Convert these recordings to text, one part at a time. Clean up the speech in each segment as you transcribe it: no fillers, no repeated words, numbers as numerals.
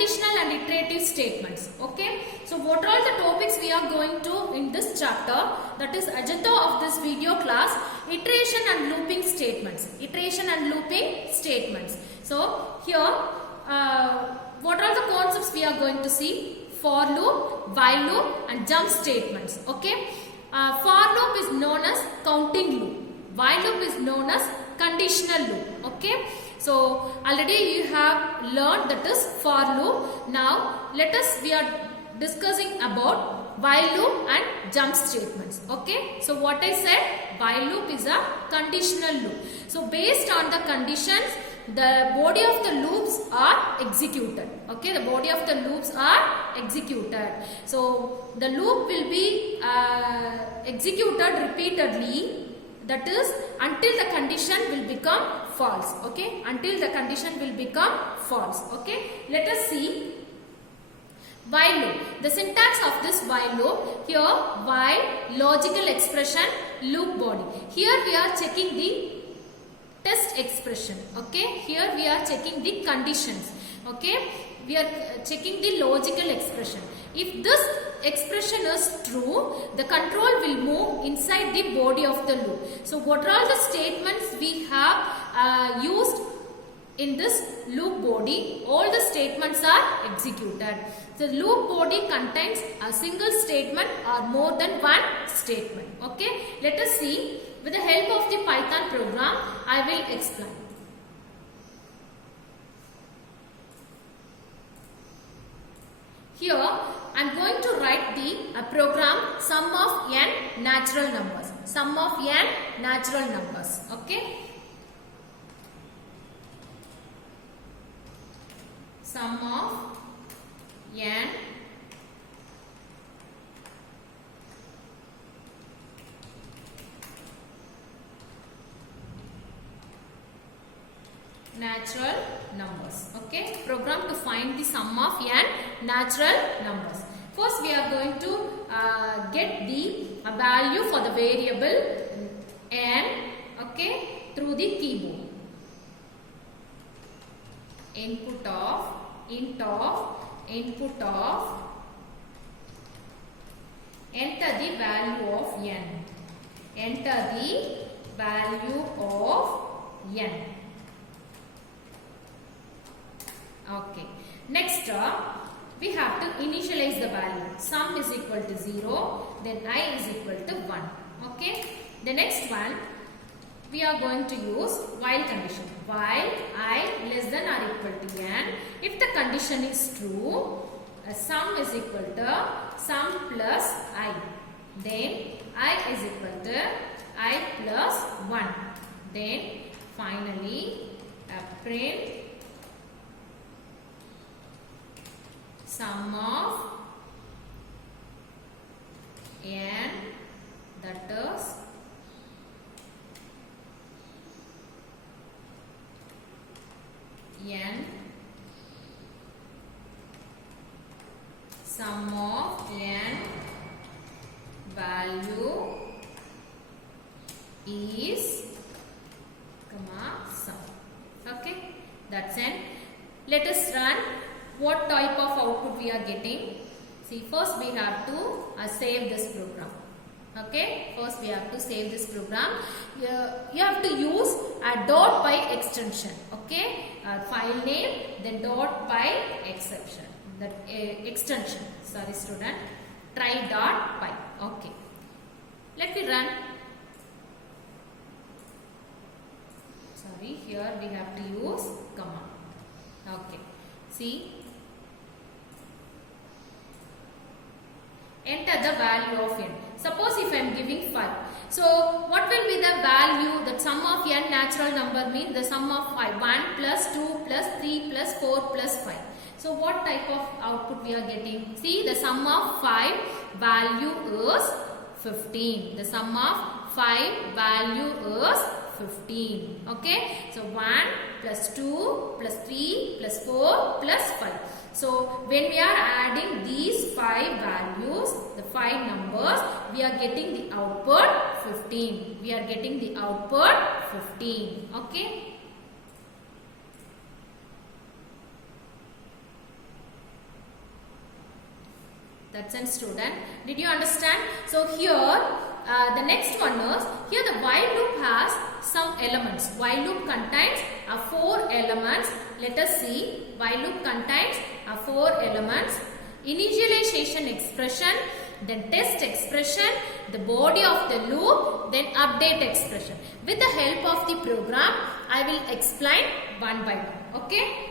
conditional and iterative statements. Okay, so what are all the topics we are going to in this chapter? That is agenda of this video class: iteration and looping statements. Iteration and looping statements. So here what are the concepts we are going to see? For loop, while loop and jump statements. Okay, for loop is known as counting loop, while loop is known as conditional loop. Okay, so already you have learned that is for loop. Now we are discussing about while loop and jump statements. Okay, so what I said, while loop is a conditional loop. So based on the conditions, the body of the loops are executed. Okay, the body of the loops are executed. So the loop will be executed repeatedly, that is until the condition will become false. Okay, until the condition will become false. Okay, let us see while loop. The syntax of this while loop: here while, logical expression, loop body. Here we are checking the test expression. Okay, here we are checking the conditions. Okay, we are checking the logical expression. If this expression is true, the control will move inside the body of the loop. So what are all the statements we have used in this loop body? All the statements are executed. The loop body contains a single statement or more than one statement. Okay, let us see. With the help of the Python program, I will explain. Here, I am going to write the program sum of n natural numbers. Sum of n natural numbers. Okay. Sum of n natural numbers. Okay, program to find the sum of n natural numbers. First we are going to get the value for the variable n, okay, through the keyboard. Input of, int of, input of, enter the value of n. Enter the value of n. Okay. Next, we have to initialize the value. Sum is equal to 0, then I is equal to 1. Okay. The next one, we are going to use while condition. While I less than or equal to n, if the condition is true, sum is equal to sum plus I. Then I is equal to I plus 1. Then finally, print sum of n, that is n, sum of n value is sum. Okay, that's n. Let us run. What type of output we are getting? See, first we have to save this program. Okay, first we have to save this program. You have to use a .py extension. Okay, file name, then .py exception. That extension. Sorry, student. Try.py. Okay. Let me run. Sorry, here we have to use comma. Okay. See. Enter the value of n. Suppose if I am giving 5. So what will be the value? That sum of n natural number means the sum of 5. 1 plus 2 plus 3 plus 4 plus 5. So what type of output we are getting? See, the sum of 5 value is 15. The sum of 5 value is 15. Okay. So 1 plus 2 plus 3 plus 4 plus 5. So when we are adding these 5 values, the 5 numbers, we are getting the output 15. We are getting the output 15. Okay. That's it, student. Did you understand? So here the next one is, here the while loop has some elements. While loop contains 4 elements. Let us see. While loop contains 4 elements. Initialization expression, then test expression, the body of the loop, then update expression. With the help of the program, I will explain one by one. Okay?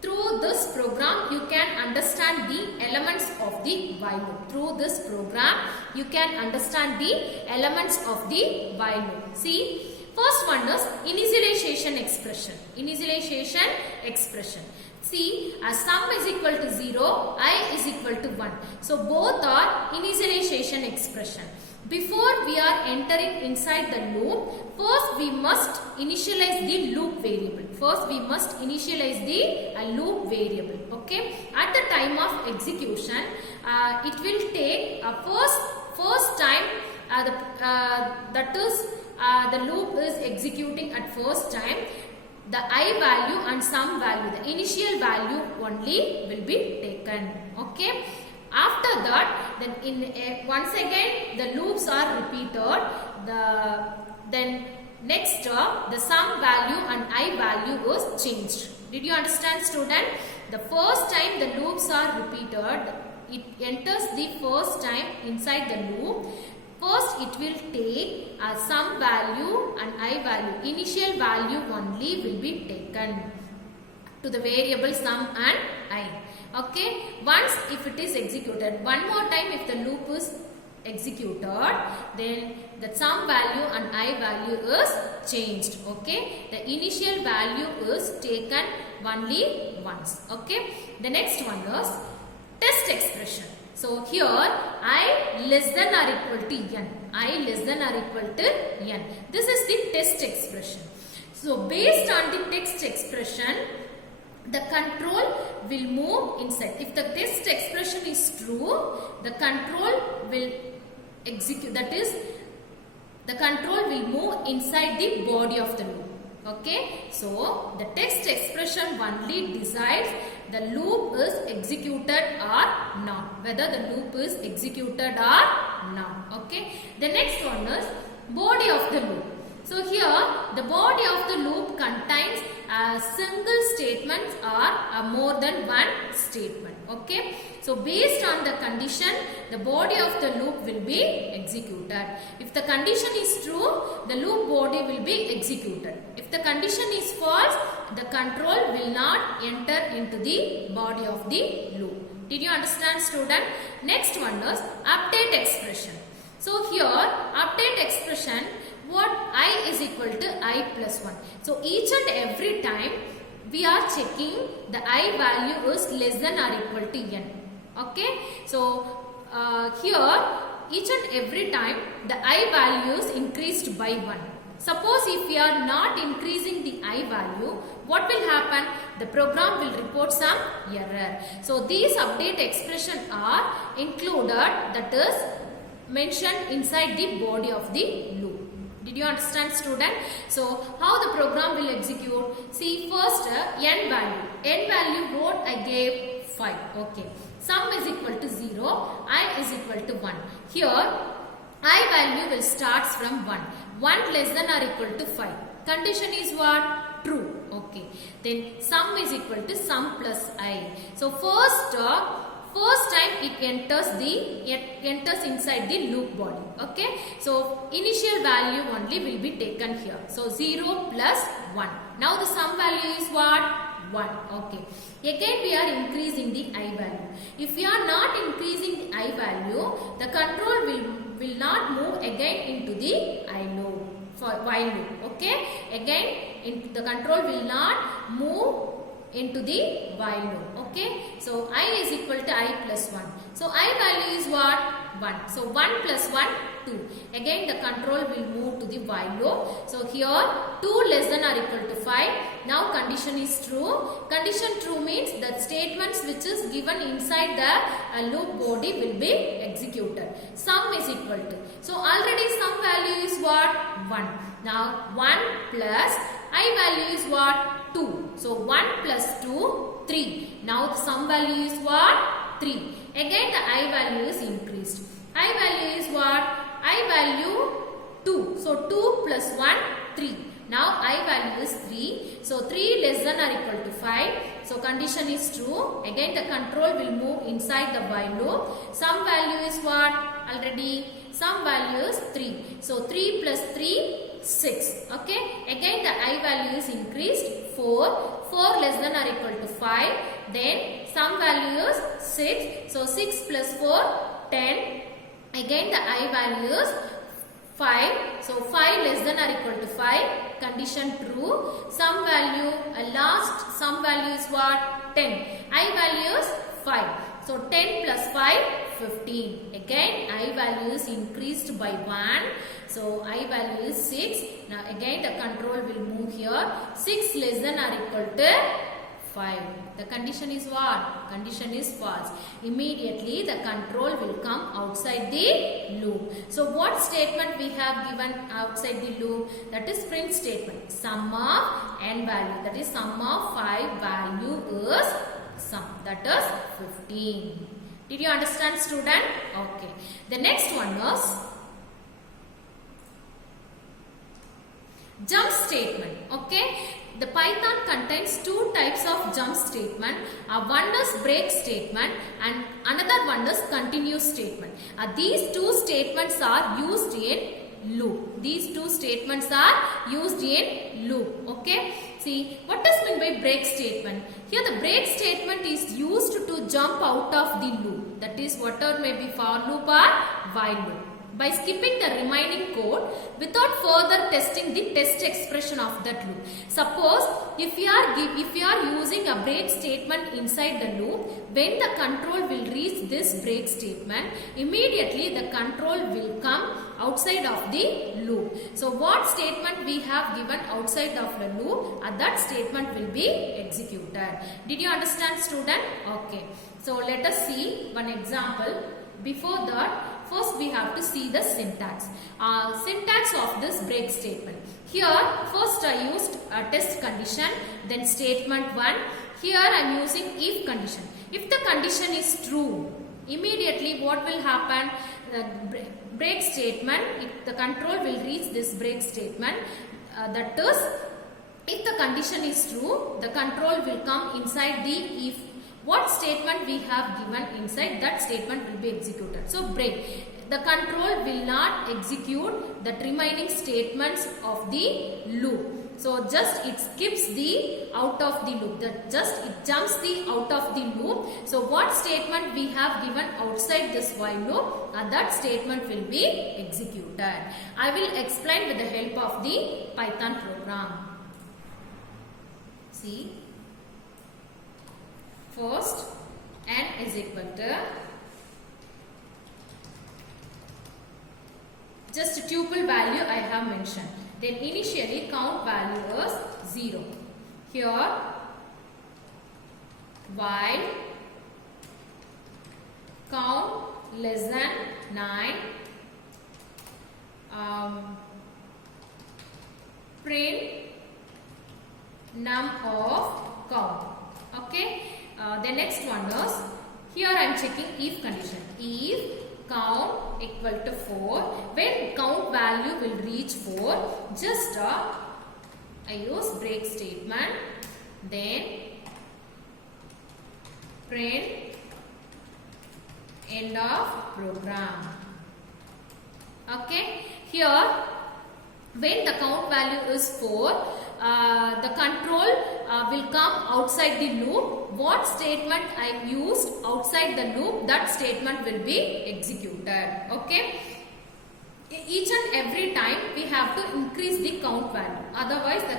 Through this program, you can understand the elements of the while loop. Through this program, you can understand the elements of the while loop. See, first one is initialization expression. Initialization expression. See, as sum is equal to 0, I is equal to 1. So, both are initialization expression. Before we are entering inside the loop, first we must initialize the loop variable. First we must initialize the loop variable. Okay. At the time of execution, it will take first time that is the loop is executing at first time. The I value and sum value, the initial value only will be taken. Okay. After that, then once again the loops are repeated. Then next the sum value and I value is changed. Did you understand, student? The first time the loops are repeated, it enters the first time inside the loop. First it will take a sum value and I value. Initial value only will be taken to the variable sum and I. Okay. Once if it is executed, one more time if the loop is executed, then the sum value and I value is changed. Okay. The initial value is taken only once. Okay. The next one is test expression. So here I less than or equal to n. I less than or equal to n. This is the test expression. So based on the text expression, the control will move inside. If the test expression is true, the control will execute. That is, the control will move inside the body of the loop. Okay. So the text expression only decides the loop is executed or not. Whether the loop is executed or not. Okay. The next one is body of the loop. So here the body of the loop contains a single statement or more than one statement. Okay. So based on the condition, the body of the loop will be executed. If the condition is true, the loop body will be executed. If the condition is false, the control will not enter into the body of the loop. Did you understand, student? Next one is update expression. So here update expression, what I is equal to I plus 1. So each and every time we are checking the I value is less than or equal to n. Okay. So here each and every time the I value is increased by 1. Suppose if we are not increasing the I value, what will happen? The program will report some error. So these update expression are included, that is mentioned inside the body of the loop. Did you understand, student? So how the program will execute? See, first n value. N value what I gave 5. Okay. Sum is equal to 0. I is equal to 1. Here I value will starts from 1. 1 less than or equal to 5. Condition is what? True. Okay. Then sum is equal to sum plus I. So first time it enters inside the loop body. Okay. So initial value only will be taken here. So 0 plus 1. Now the sum value is what? 1. Okay. Again we are increasing the I value. If we are not increasing the I value, the control will not move again into the I loop for while loop. Okay. Again the control will not move into the while loop. Okay. So I is equal to I plus 1. So I value is what? 1. So 1 plus 1, 2. Again the control will move to the while loop. So here 2 less than or equal to 5. Now condition is true. Condition true means the statements which is given inside the loop body will be executed. Sum is equal to. So already sum value is what? 1. Now 1 plus I value is what? 2. So 1 plus 2, 3. Now the sum value is what? 3. Again the I value is increased. I value is what? I value 2. So 2 plus 1, 3. Now I value is 3. So 3 less than or equal to 5. So condition is true. Again the control will move inside the while loop. Sum value is what? Already sum value is 3. So 3 plus 3, 6. Okay. Again the I value is increased. 4. 4 less than or equal to 5. Then sum value is 6. So 6 plus 4, 10. Again the I value is 5. So 5 less than or equal to 5. Condition true. Sum value, last sum value is what? 10. I value is 5. So 10 plus 5, 15. Again I value is increased by 1. So I value is 6. Now again the control will move here. 6 less than or equal to 5. The condition is what? Condition is false. Immediately the control will come outside the loop. So what statement we have given outside the loop? That is print statement. Sum of n value. That is sum of 5 value is sum. That is 15. Did you understand, student? Okay. The next one is jump statement. Okay. The Python contains two types of jump statement. One is break statement and another one is continuous statement. These two statements are used in loop. These two statements are used in loop. Okay. See, what does mean by break statement? Here the break statement is used to jump out of the loop. That is whatever may be for loop or while loop. By skipping the remaining code without further testing the test expression of that loop. Suppose if you are using a break statement inside the loop, when the control will reach this break statement, immediately the control will come outside of the loop. So what statement we have given outside of the loop, that statement will be executed. Did you understand, student? Okay. So let us see one example. Before that, first we have to see the syntax. Syntax of this break statement. Here, first I used a test condition, then statement 1. Here I am using if condition. If the condition is true, immediately what will happen? The break statement, if the control will reach this break statement, that is, if the condition is true, the control will come inside the if. What statement we have given inside, that statement will be executed. So break. The control will not execute the remaining statements of the loop. So just it skips the out of the loop. It jumps the out of the loop. So what statement we have given outside this while loop, that statement will be executed. I will explain with the help of the Python program. See. First, n is equal to just tuple value I have mentioned. Then initially count value is 0. Here, while count less than 9, print num of count. Okay. The next one is, here I am checking if condition. If count equal to 4, when count value will reach 4, just I use break statement, then print end of program. Okay, here when the count value is 4, the control will come outside the loop. What statement I used outside the loop, that statement will be executed. Okay. Each and every time we have to increase the count value. Otherwise the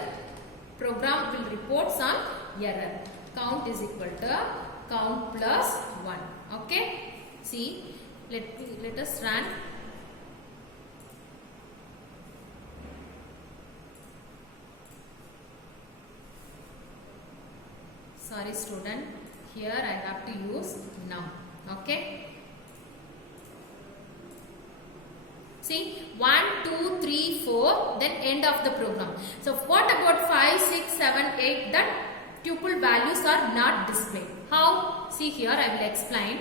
program will report some error. Count is equal to count plus 1. Okay. See, let us run. Sorry student, here I have to use now. Okay. See, 1, 2, 3, 4, then end of the program. So what about 5, 6, 7, 8? That tuple values are not displayed. How? See here, I will explain.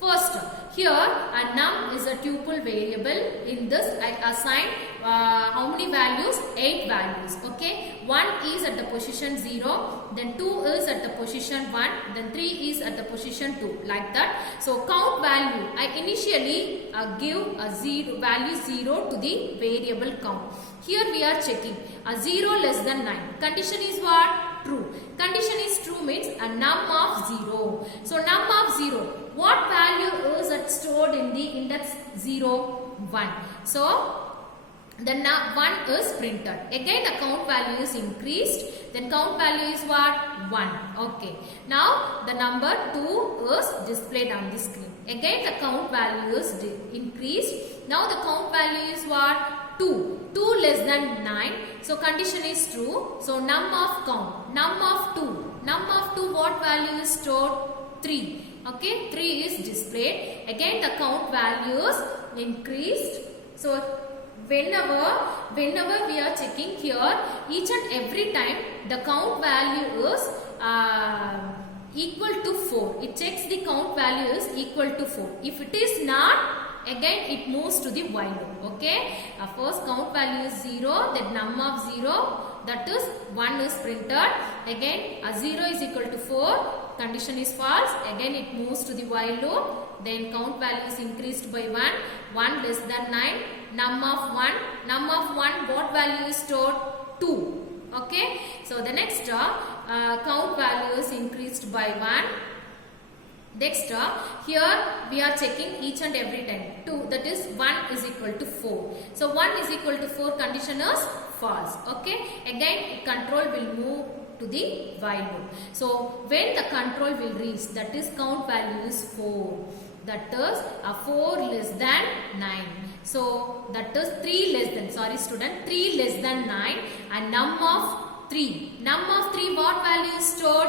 First, here a num is a tuple variable. In this, I assign how many values? 8 values. Okay, 1 is at the position 0, then 2 is at the position 1, then 3 is at the position 2, like that. So count value, I initially give a value 0 to the variable count. Here we are checking a 0 less than 9. Condition is what? True. Condition is true means a num of 0. So num of 0. What value is stored in the index 0? 1. So the 1 is printed. Again the count value is increased. Then count value is what? 1. Okay. Now the number 2 is displayed on the screen. Again the count value is increased. Now the count value is what? 2. 2 less than 9. So condition is true. So num of count. Num of 2. Num of 2 what value is stored? 3. Okay. 3 is displayed. Again the count value is increased. So whenever we are checking here, each and every time the count value is equal to 4. It checks the count value is equal to 4. If it is not, again it moves to the while loop. Okay, first count value is 0, then num of 0, that is 1 is printed. Again 0 is equal to 4, condition is false. Again it moves to the while loop. Then count value is increased by 1, 1 less than 9, num of 1, num of 1 what value is stored? 2. Okay, so the next count value is increased by 1. Next, here we are checking each and every time. 2, that is 1 is equal to 4. So 1 is equal to 4, condition is false. Okay, again control will move to the while loop. So when the control will reach, that is count value is 4. That is 4 less than 9. So that is 3 less than, sorry student, 3 less than 9 and num of 3. Num of 3 what value is stored?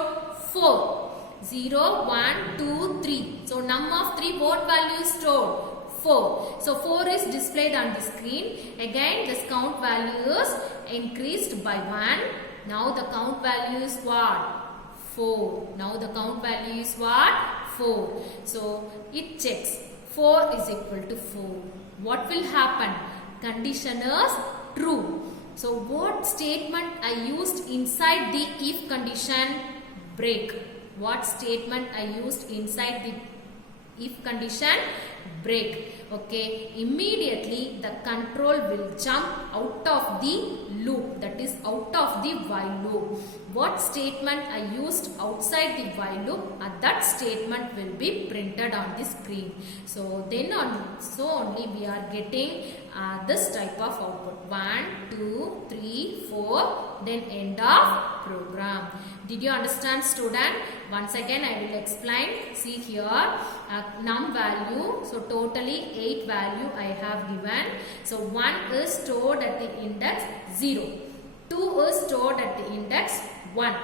4. 0, 1, 2, 3. So num of 3 what value is stored? 4. So 4 is displayed on the screen. Again this count value is increased by 1. Now the count value is what? 4. Now the count value is what? 4. So it checks 4 is equal to 4. What will happen? Condition is true. So what statement I used inside the if condition? Break. What statement I used inside the if condition? Break. Okay, immediately the control will jump out of the loop, that is out of the while loop. What statement I used outside the while loop, that statement will be printed on the screen. So then only we are getting this type of output. 1, 2, 3, 4, then end of program. Did you understand student? Once again I will explain. See here num value. So totally 8 value I have given. So 1 is stored at the index 0. 2 is stored at the index 1.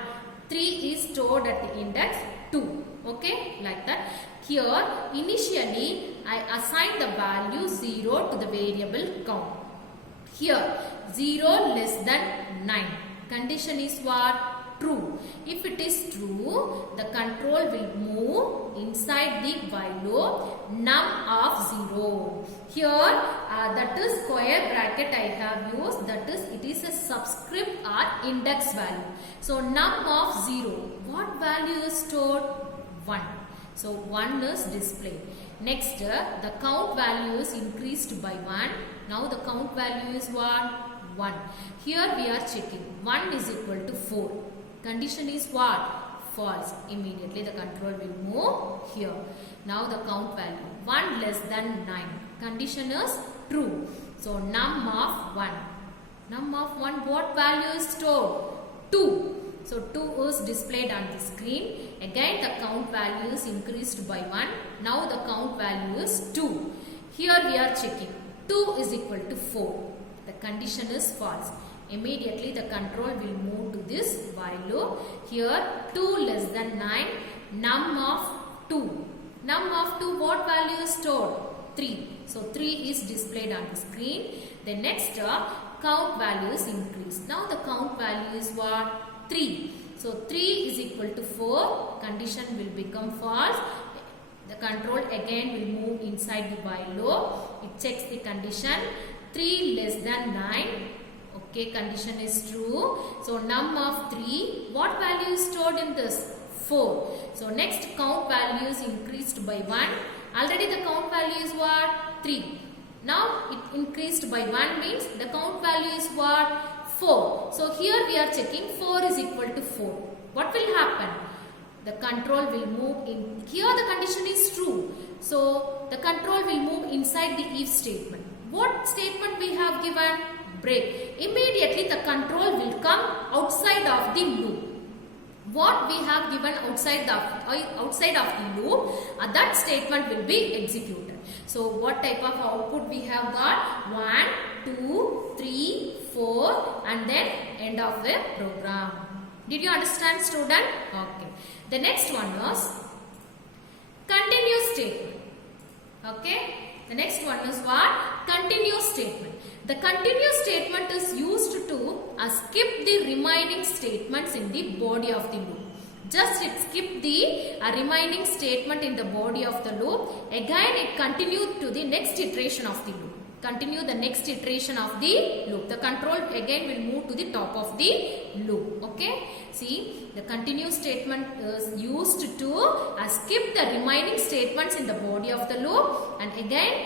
3 is stored at the index 2. Okay, like that. Here initially I assign the value 0 to the variable count. Here 0 less than 9. Condition is what? True. If it is true, the control will move inside the while loop num of 0. Here that is square bracket I have used, that is it is a subscript or index value. So num of 0, what value is stored? 1. So 1 is displayed. Next the count value is increased by 1. Now the count value is what? 1. Here we are checking 1 is equal to 4. Condition is what? False. Immediately the control will move here. Now the count value 1 less than 9. Condition is true. So num of 1. Num of 1 what value is stored? 2. So 2 is displayed on the screen. Again the count value is increased by 1. Now the count value is 2. Here we are checking 2 is equal to 4. The condition is false. Immediately the control will move to this while loop. Here 2 less than 9. Num of 2. Num of 2 what value is stored? 3. So 3 is displayed on the screen. The next count value is increased. Now the count value is what? 3. So 3 is equal to 4. Condition will become false. The control again will move inside the while loop. It checks the condition. 3 less than 9. Okay, condition is true. So num of 3. What value is stored in this? 4. So next count value is increased by 1. Already the count value is what? 3. Now it increased by 1 means the count value is what? 4. So here we are checking 4 is equal to 4. What will happen? The control will move in. Here the condition is true. So the control will move inside the if statement. What statement we have given? Break. Immediately the control will come outside of the loop. What we have given outside of the loop, that statement will be executed. So what type of output we have got? 1, 2, 3, 4 and then end of the program. Did you understand, student? Okay. The next one is continue statement. Okay. The next one is what? Continue statement. The continue statement is used to skip the remaining statements in the body of the loop. Just it skip the remaining statement in the body of the loop. Again it continued to the next iteration of the loop. Continue the next iteration of the loop. The control again will move to the top of the loop. Okay. See, the continue statement is used to skip the remaining statements in the body of the loop and again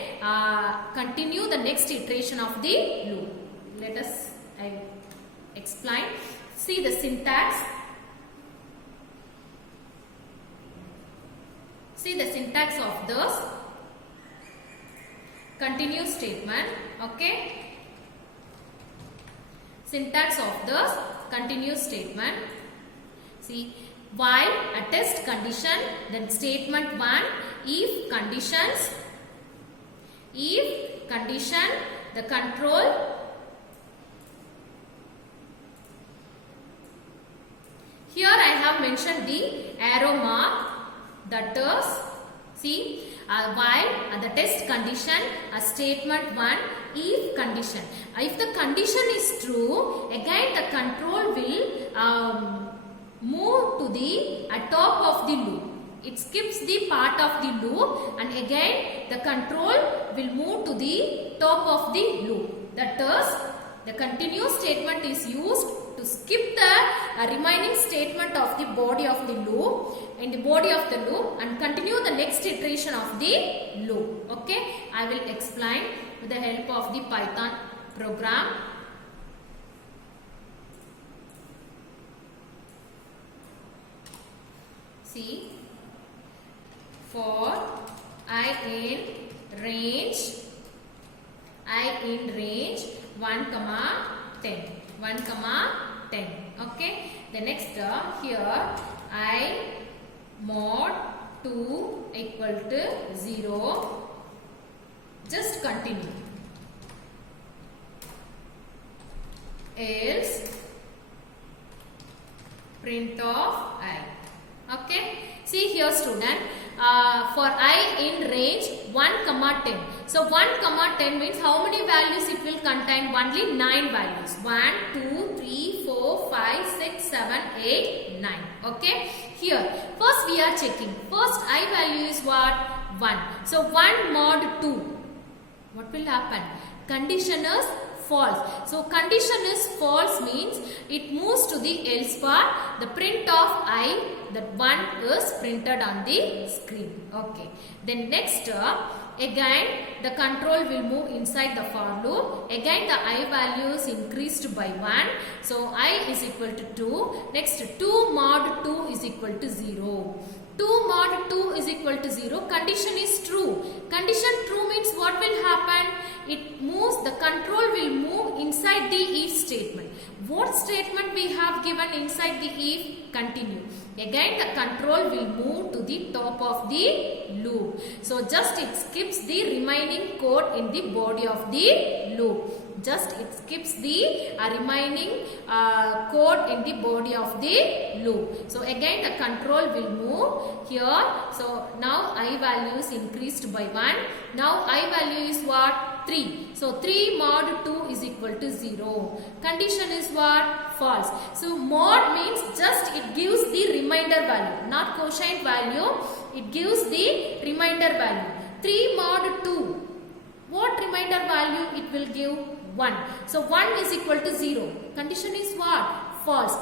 continue the next iteration of the loop. Let us explain. See the syntax. See the syntax of this continue statement. Okay. Syntax of this continue statement. See, while a test condition, then statement 1, if conditions, if condition, the control, here I have mentioned the arrow mark, that is, see, while the test condition, statement 1, if condition. If the condition is true, again the control will move to the top of the loop. It skips the part of the loop and again the control will move to the top of the loop. That is, the continue statement is used to skip the remaining statement of the body of the loop in the body of the loop and continue the next iteration of the loop. Okay, I will explain with the help of the Python program. See, for I in range 1, 10. 1, 10. Okay. The next here I mod 2 equal to 0. Just continue. Else print of I. Okay. See here, student. For I in range 1, 10. So 1, 10 means how many values it will contain? Only 9 values. 1, 2, 3, 4, 5, 6, 7, 8, 9. Okay. Here, first we are checking. First I value is what? 1. So 1 mod 2. What will happen? Condition is false. So condition is false means it moves to the else part. The print of I, that 1 is printed on the screen. Okay. Then next again the control will move inside the for loop. Again the I value is increased by 1. So I is equal to 2. Next 2 mod 2 is equal to 0. 2 mod 2 is equal to 0. Condition is true. Condition true means what will happen? It moves, the control will move inside the if statement. What statement we have given inside the if? Continue. Again the control will move to the top of the loop. So just it skips the remaining code in the body of the loop. Just it skips the remaining code in the body of the loop. So again the control will move here. So now I value is increased by 1. Now I value is what? 3. So 3 mod 2 is equal to 0. Condition is what? False. So mod means just it remainder value, not quotient value. It gives the remainder value. 3 mod 2. What remainder value it will give? 1. So 1 is equal to 0. Condition is what? False.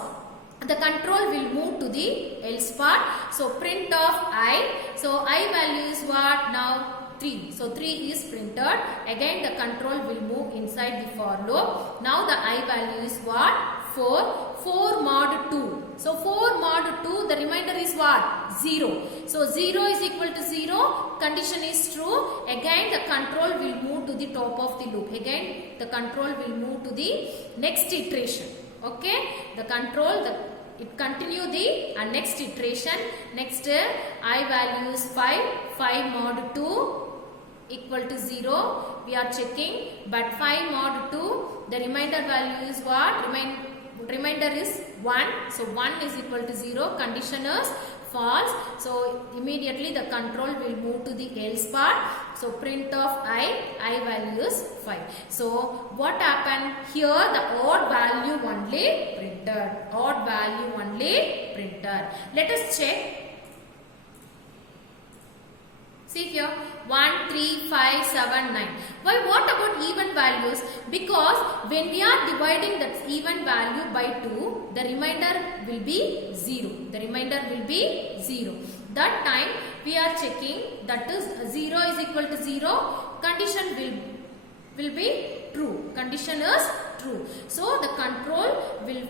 The control will move to the else part. So print of I. So I value is what now? 3. So 3 is printed. Again the control will move inside the for loop. Now the I value is what? 4. 4 mod 2. So 4 mod 2, the remainder is what? 0. So 0 is equal to 0. Condition is true. Again the control will move to the top of the loop. Again the control will move to the next iteration. Okay. The control, it continue the next iteration. Next I value is 5. 5 mod 2 equal to 0. We are checking. But 5 mod 2, the remainder value is what? Remainder is 1. So 1 is equal to 0. Condition is false. So immediately the control will move to the else part. So print of I value is 5. So what happened here? The odd value only printed. Odd value only printed. Let us check. See here, 1, 3, 5, 7, 9. Why? What about even values? Because when we are dividing that even value by 2, the remainder will be 0. The remainder will be 0. That time we are checking, that is 0 is equal to 0. Condition will be true. Condition is true. So the control will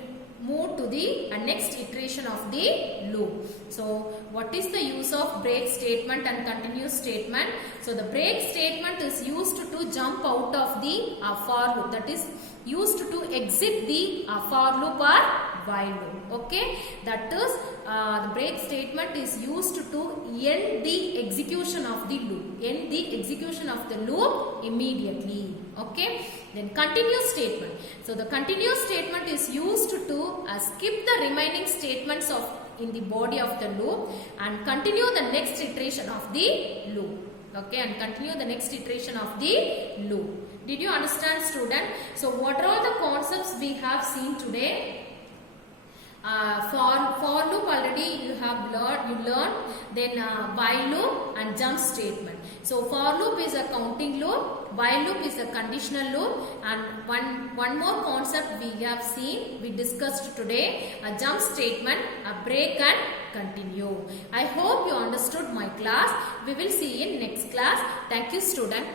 move to the next iteration of the loop. So what is the use of break statement and continuous statement? So the break statement is used to jump out of the for loop, that is used to exit the for loop or while loop. Okay, that is the break statement is used to end the execution of the loop, end the execution of the loop immediately. Okay, then continuous statement. So the continuous statement is used to skip the remaining statements of in the body of the loop and continue the next iteration of the loop. Okay, and continue the next iteration of the loop. Did you understand, student? So what are all the concepts we have seen today? For loop already you have learned, then while loop and jump statement. So for loop is a counting loop, while loop is a conditional loop, and one more concept we have seen, we discussed today, a jump statement, a break and continue. I hope you understood my class. We will see you in next class. Thank you, student.